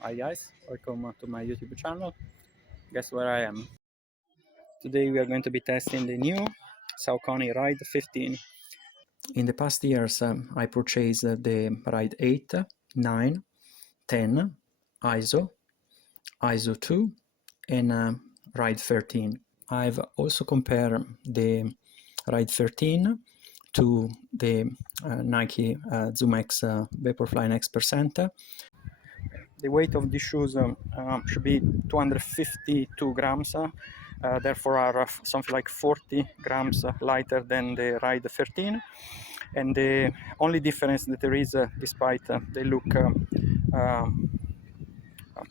Hi guys, welcome to my YouTube channel. Guess where I am? Today we are going to be testing the new Saucony Ride 15. In the past years I purchased the Ride 8, 9, 10, ISO 2 and Ride 13. I've also compared the Ride 13 to the Nike Zoom X Vaporfly X%. The weight of these shoes should be 252 grams, therefore are something like 40 grams lighter than the Ride 13. And the only difference that there is, despite they look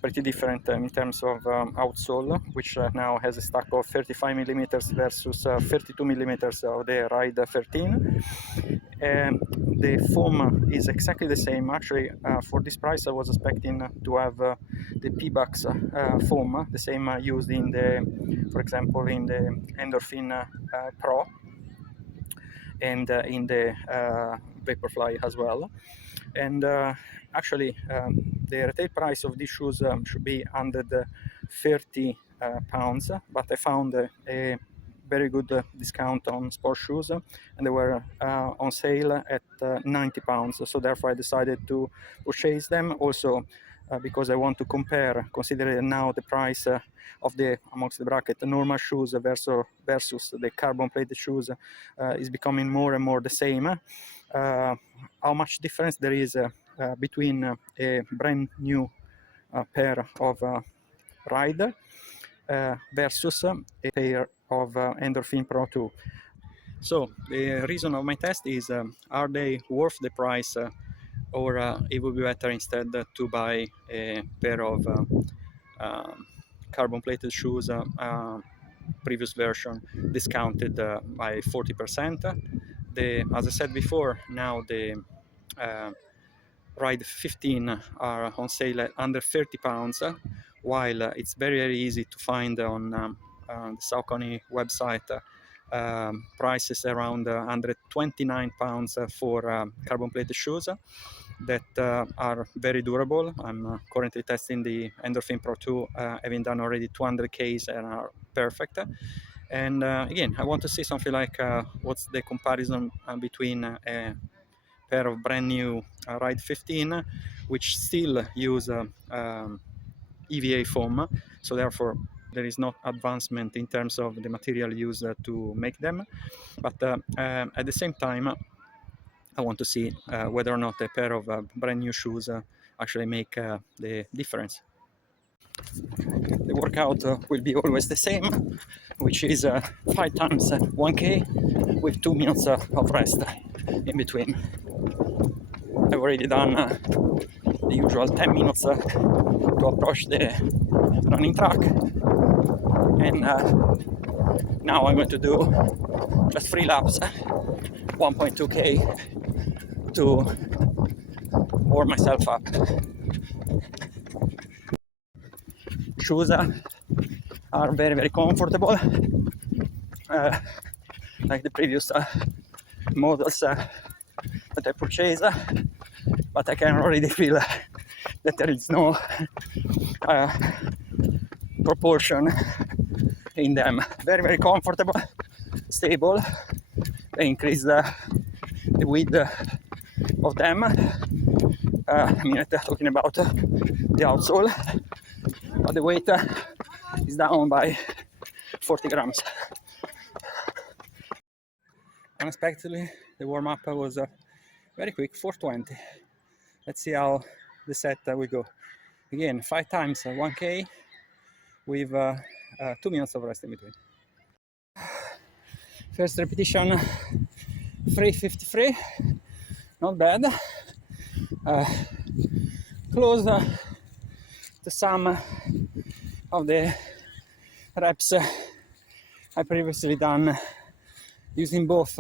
pretty different in terms of outsole, which now has a stack of 35 millimeters versus 32 millimeters of the Ride 13. The foam is exactly the same. Actually, for this price I was expecting to have the P-Bucks foam, the same used in the, for example, in the Endorphin Pro and in the Vaporfly as well. And actually the retail price of these shoes should be 130 pounds, but I found a very good discount on sports shoes, and they were on sale at 90 pounds. So therefore I decided to purchase them. Also because I want to compare, considering now the price of the, amongst the bracket, the normal shoes versus the carbon plated shoes is becoming more and more the same. How much difference there is between a brand new pair of Ride versus a pair of Endorphin Pro 2. So the reason of my test is, are they worth the price, or it would be better instead to buy a pair of carbon plated shoes, previous version, discounted by 40%. As I said before, now the Ride 15 are on sale at under 30 pounds, while it's very easy to find on the Saucony website prices around under 29 pounds for carbon plated shoes that are very durable. I'm currently testing the Endorphin Pro 2, having done already 200 Ks, and are perfect. And again, I want to see something like what's the comparison between a pair of brand new Ride 15, which still use EVA foam, so therefore there is no advancement in terms of the material used to make them. But at the same time, I want to see whether or not a pair of brand new shoes actually make the difference. The workout will be always the same, which is 5 times 1K with 2 minutes of rest in between. I've already done the usual 10 minutes to approach the running track, and now I'm going to do just 3 laps, 1.2K, to warm myself up. Shoes are very comfortable, like the previous models that I purchased, but I can already feel that there is no proportion in them. Very comfortable, stable. They increase the width of them. I mean, I'm talking about the outsole, but the weight is down by 40 grams. Unexpectedly, the warm-up was very quick, 420. Let's see how the set will go. Again, 5 times 1K with 2 minutes of rest in between. First repetition, 353, not bad. Close to some of the reps I previously done using both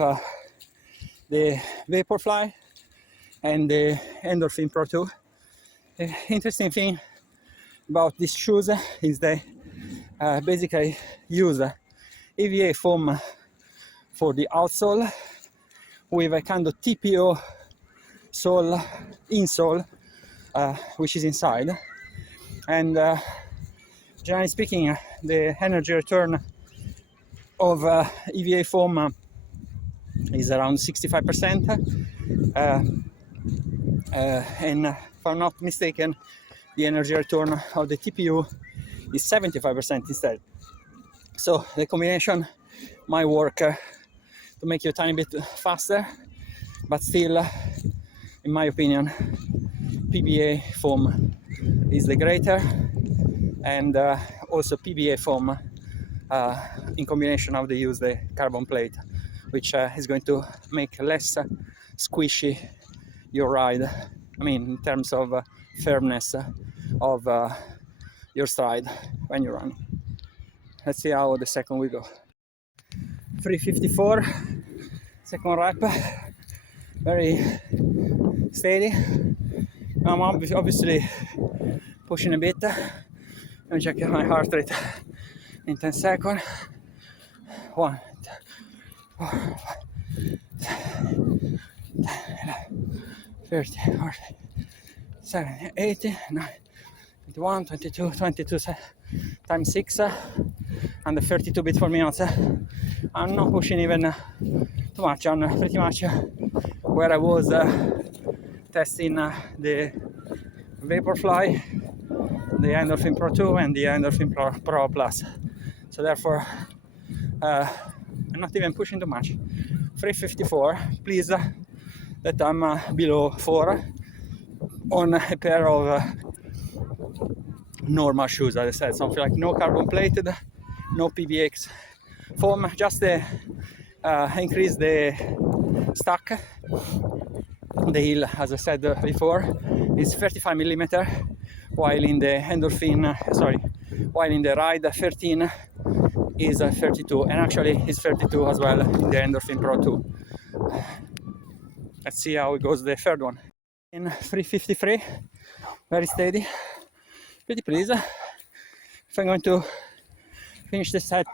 the Vaporfly and the Endorphin Pro 2. The interesting thing about these shoes is they basically use EVA foam for the outsole with a kind of TPO insole, which is inside, And generally speaking, the energy return of EVA foam is around 65%, and if I'm not mistaken, the energy return of the TPU is 75% instead. So the combination might work to make you a tiny bit faster, but still, in my opinion, PBA foam is the greater, and also PBA foam in combination of they use the carbon plate, which is going to make less squishy your ride. I mean, in terms of firmness of your stride when you run. Let's see how the second will go. 354, second rep, very steady. I'm obviously pushing a bit. Let me check my heart rate in 10 seconds. 1, 2, 4, 5, 30, 40, 70, 80, 9, 21, 22, 22 times 6, and the 32 bit for minutes. I'm not pushing even too much. I'm pretty much where I was testing the Vaporfly, the Endorphin Pro 2 and the Endorphin Pro Plus. So therefore, I'm not even pushing too much. 354, please, that I'm below 4 on a pair of normal shoes, as I said, something like no carbon plated, no PBX foam, just increase the stack. The heel, as I said before, is 35 millimeter, while in the Endorphin, while in the Ride 13 is 32, and actually is 32 as well in the Endorphin Pro 2. Let's see how it goes the third one. In 353, very steady, pretty pleased. If I'm going to finish the set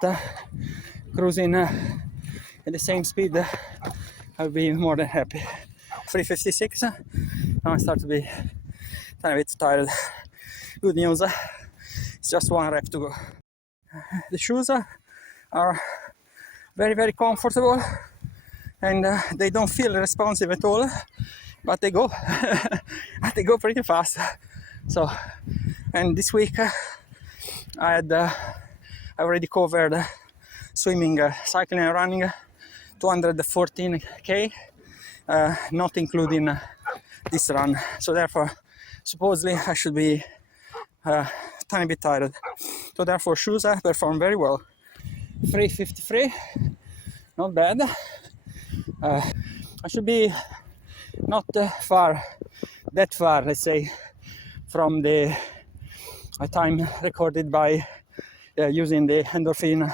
cruising at the same speed, I'll be more than happy. 356, now I start to be a tiny bit tired. Good news, it's just one rep to go. The shoes are very, very comfortable, and they don't feel responsive at all, but they go, they go pretty fast. So, and this week I already covered swimming, cycling and running 214k, not including this run. So therefore, supposedly I should be a tiny bit tired. So therefore, shoes perform very well. 353, not bad. I should be not that far, let's say, from the time recorded by using the Endorphin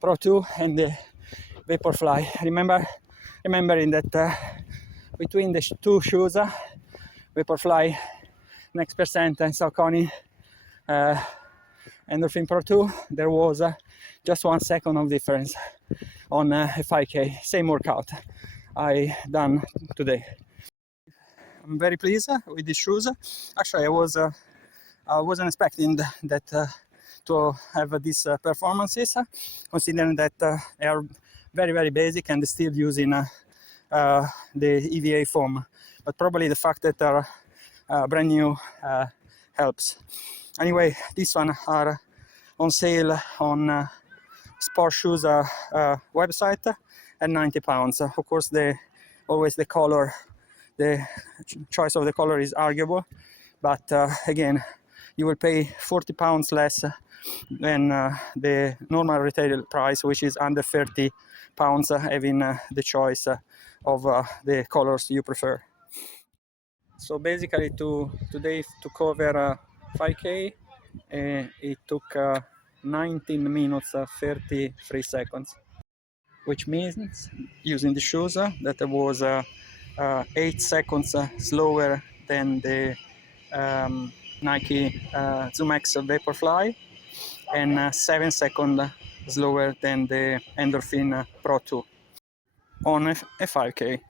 Pro 2 and the Vaporfly. Remembering that between the two shoes, Vaporfly next percent and Saucony Endorphin Pro 2, there was just 1 second of difference on a 5k, same workout I done today. I'm very pleased with these shoes. Actually, I wasn't expecting that to have these performances, considering that they are very, very basic and still using the EVA foam. But probably the fact that they're brand new helps. Anyway, these ones are on sale on Sport Shoes website at £90. Of course, always the color, the choice of the color is arguable, but again, you will pay £40 less than the normal retail price, which is under £30, having the choice of the colors you prefer. So basically, today to cover 5k, it took 19 minutes 33 seconds, which means using the shoes that I was 8 seconds slower than the Nike Zoom X Vaporfly, and 7 seconds slower than the Endorphin Pro 2 on a 5k.